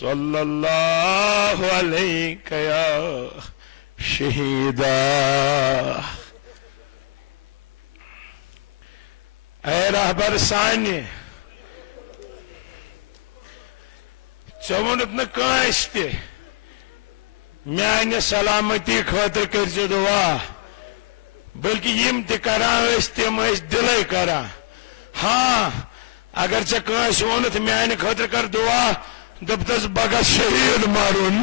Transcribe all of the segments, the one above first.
सल्लल्लाहु अलैहि या शहीदा। ऐ रहबर सानि चवुन न कांस ते म्याने सलामती खतर कर दुआ, बल्कि यम ते करान तम दिल करान। हाँ अगर चे कांस वोनुत म्याने खतर कर दुआ दपतस बगस शहीद मारुन।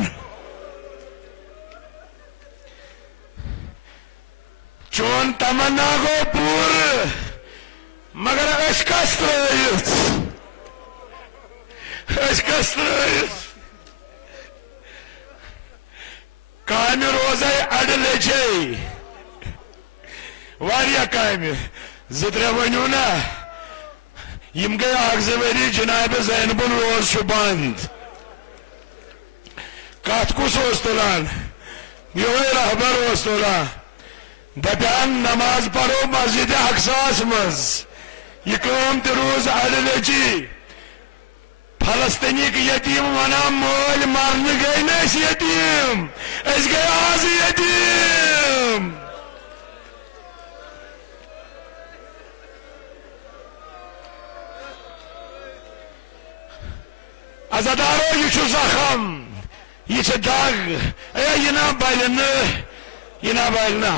चोन तमन्ना गो पूर मगर कस काम रोज अड़ लचे वारिया काम त्रे वनु ना यम गई अगजवरी जनाब ज़ैनबुल रोज बंद। कत कुस तुलान यो रहबर तुलान दपान नमाज पढ़ो मस्जिद अक्सास मज यह काम तो रोज अड़ लची। फलस्तीनी के यतीम वना मोल मरन गई न यतीम गई आज यतीम। अजादारो यह जखम यह दाग यह ना बलना।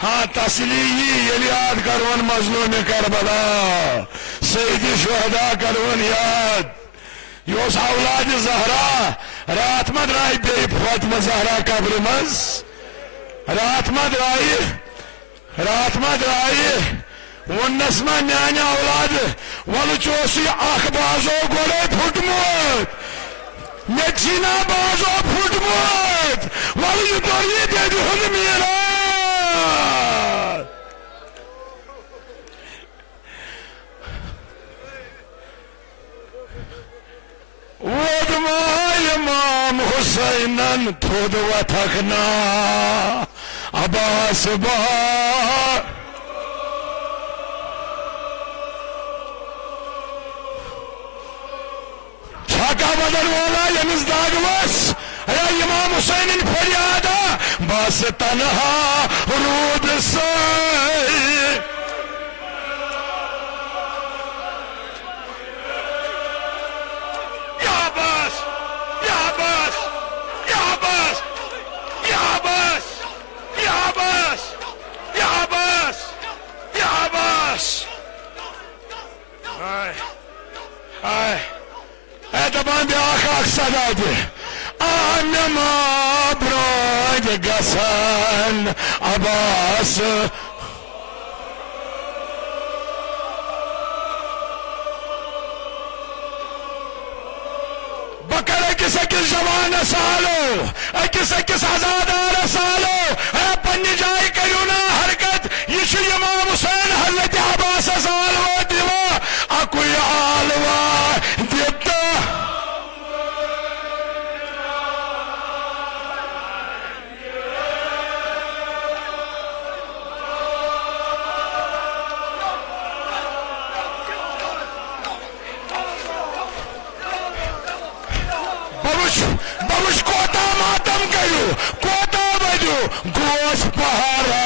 हाँ तसली ये याद करवन मजलूम करबला सईदी शुहदा करवन याद। यह औलाद जहरा रात मत राय बे फातिमा जहरा कब्र मज रात मत राय वनस म्याने औलाद वल बाजो गोले फुटमुत मेना बाजो फुटमुत वल दे दिहुन मेरा इमाम हुसैनन थोद वथकना अब्बास बा छाका बदल वाला यमिस दागवस अया इमाम हुसैन फरियादा बस तनहा रूद से दपान ब्याख सदा आनमा ब्रोज गसन अब्बास बकर अकिस जवान सालो अकिस आजादार सालो पन्नी जाय करू ना हरकत यह इमाम हुसैन हजरत अब्बास आलवा दिवा अकुय आलवा दिता बबुश कोता मातम करू कोता बजू गोश पहाड़ा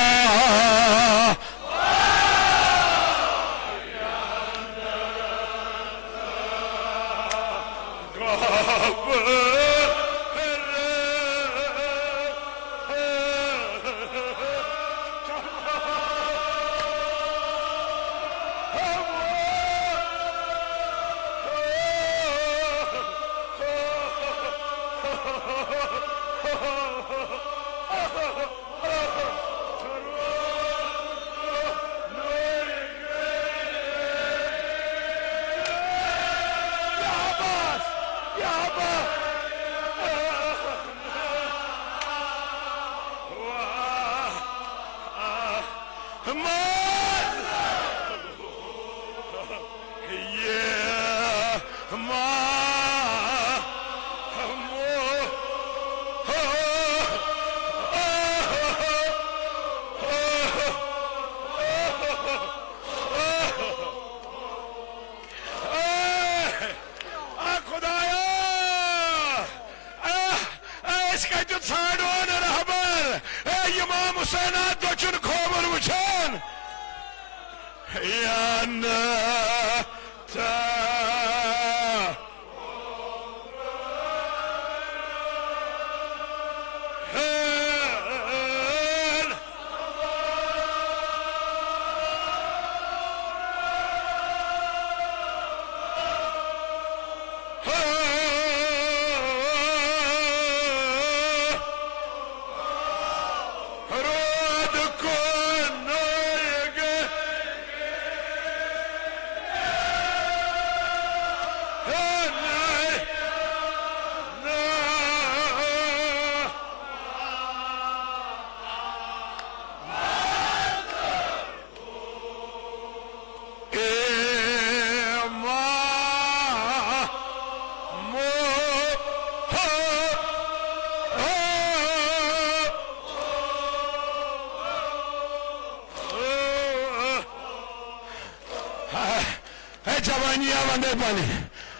Husayn doçun kovur uçan yanında Pani,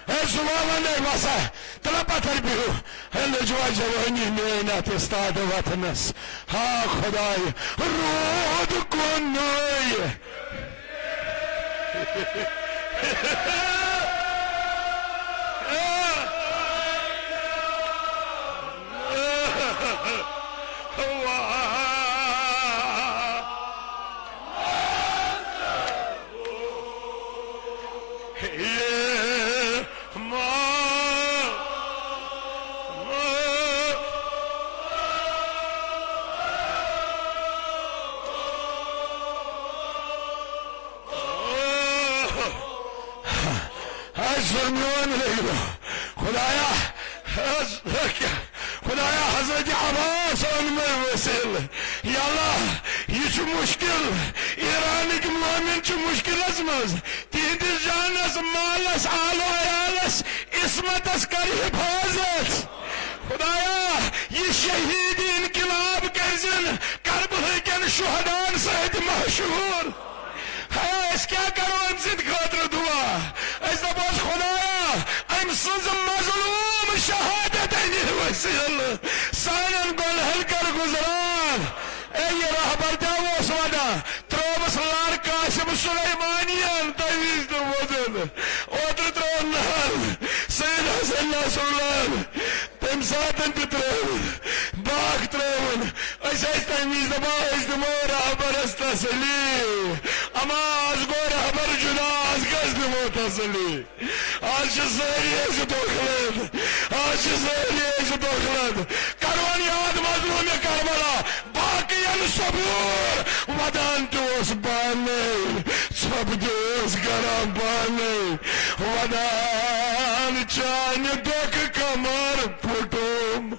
Ezuvavane masa, Talapatar bihu, Elejwajawani nena testado vatanas, Ha Khodai, Rod Kunnoy. खुदाया हजरत अब्बास वसील यल्ला यह मुश्किल ईरान के मोमिन मुश्किल मज तिहदिस जानस मालस आलो अयालस इसमतस कर हिफाजत खुदाया यह शहीद इनकलाब कर करबला कन शुहदान सहित मशहूर क्या करो अम सद खतर दुआ दपोस खुदाया अम सज मजलूम शहादत वसील सान गुनहल कर गुजरान ये रहबर दावोस वदा त्रोवस लार कासिम सुलेमानियन तवीज तो वजन ओत्र त्रोन नहल सैयद हसन नसरुल्लाह तम सातन त्रोन बाग त्रोन तमीज दबा दमो रहबर तसली अमा आज गो रहबर जुदा आज गज दमो तसली आज सारी दोखलत आज सारी दोखलत करवन याद मजलूम करबला बाकी सबूर वदान दोस बाने सब दोस गरम बाने वदान चान दोख कमर फुटुम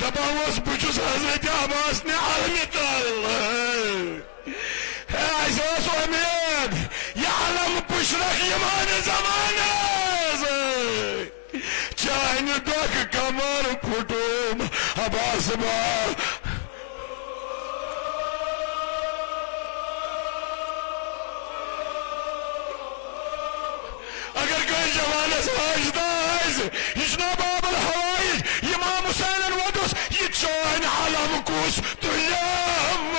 दबावस बुचुस हजरत अब्बास ने अलमी तल उम्मीद यह अलम पुशरख यमान जमाना चान दुख कमर फुटुम अब्बास बा अगर कोई जवानस वाजदा यह बाबल हवाई इमाम हुसैन वदुस यह चान अलम कुस तुलम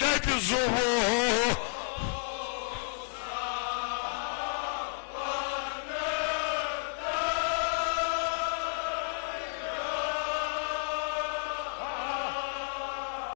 دپ زوو